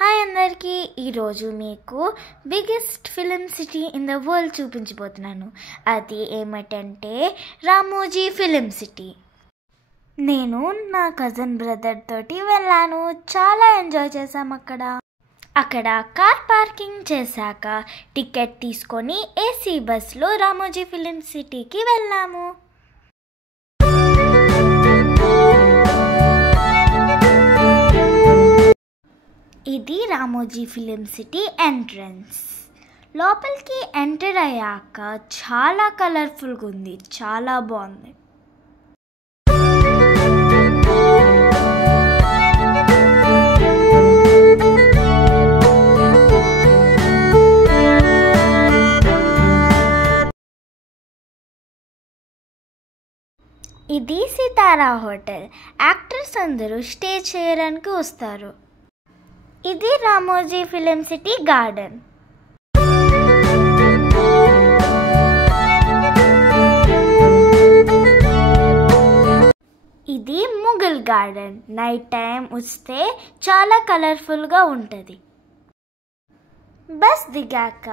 Hi అందరికీ, ఈరోజు మీకు biggest film city in the world చూపించబోతున్నాను. అది ఏమిటంటే రామోజీ ఫిలిం సిటీ. నేను నా కజిన్ బ్రదర్ తోటి వెళ్ళాను. చాలా ఎంజాయ్ చేసాం. అక్కడ కార్ పార్కింగ్ చేశాక టికెట్ తీసుకొని ఏసీ బస్లో రామోజీ ఫిలిం సిటీకి వెళ్ళాము. ఇది రామోజీ ఫిలిం సిటీ ఎంట్రన్స్. లోపలికి ఎంటర్ అయ్యాక చాలా కలర్ఫుల్గా ఉంది, చాలా బాగుంది. ఇది సితారా హోటల్. యాక్టర్స్ అందరూ స్టే చేయడానికి వస్తారు. ఇది రామోజీ ఫిలిం సిటీ గార్డెన్. ఇది ముఘల్ గార్డెన్. నైట్ టైం వస్తే చాలా కలర్ఫుల్గా ఉంటుంది. బస్ దిగాక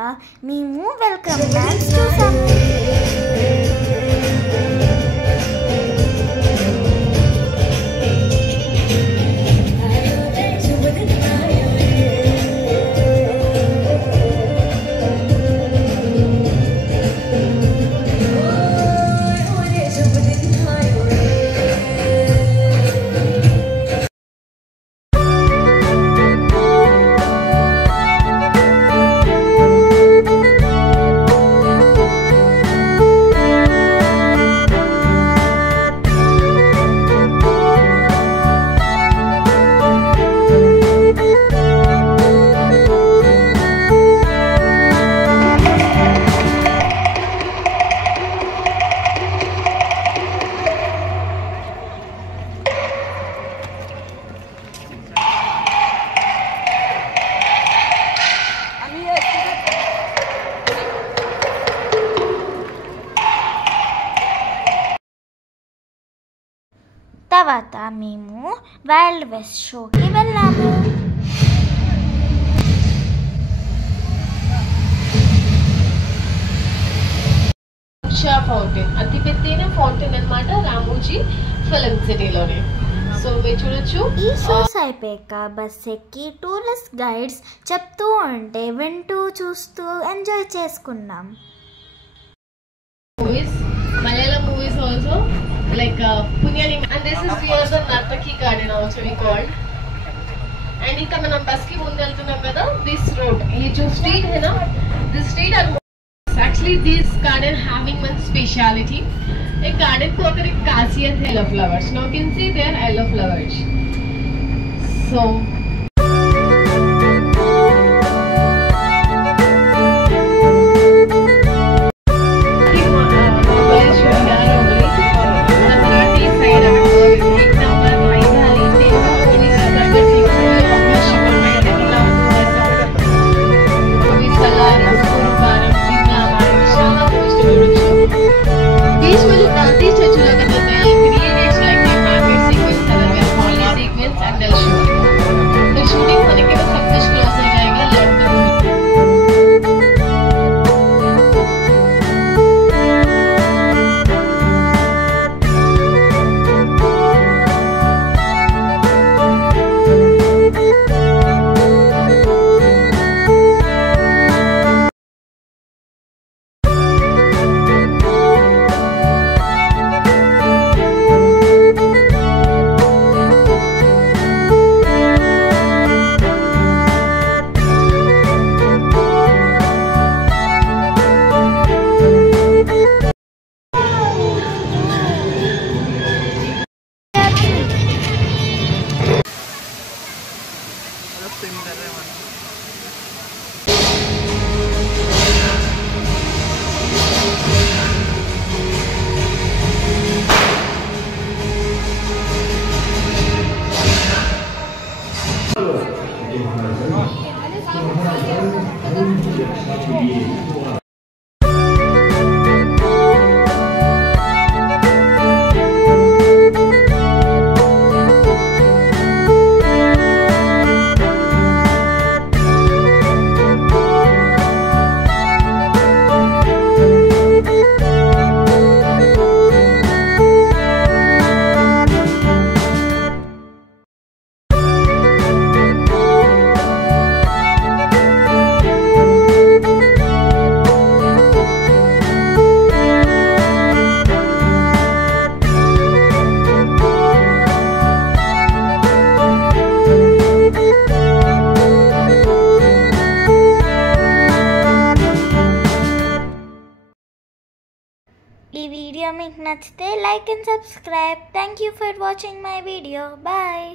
మేము వెల్కమ్ డాన్స్ చూసాము. తర్వాత మేము వైల్డ్ వెస్ట్ షోకి వెళ్ళాము. ఫౌంటైన్ అతిపెద్దైన ఫౌంటైన్ అన్నమాట రామోజీ ఫిలిం సిటీలోనే. సో మీరు చూడొచ్చు. ఈ షోస్ అయిపోయాక బస్ ఎక్కి టూరిస్ట్ గైడ్స్ చెప్తూ ఉంటే వింటూ చూస్తూ ఎంజాయ్ చేసుకున్నాం. Malayalam movies also like Punyani, and this is here the Nartaki garden also we called. And ఇంకా మనం బస్ కి ముందు వెళ్తున్నాం కదా, this road ये जो street है ना, this street are actually this garden having one speciality. एक garden को अगर एक खासियत है yellow flowers. Now you can see there yellow flowers. So ఈ వీడియో మీకు నచ్చితే like and subscribe. Thank you for watching my video. Bye.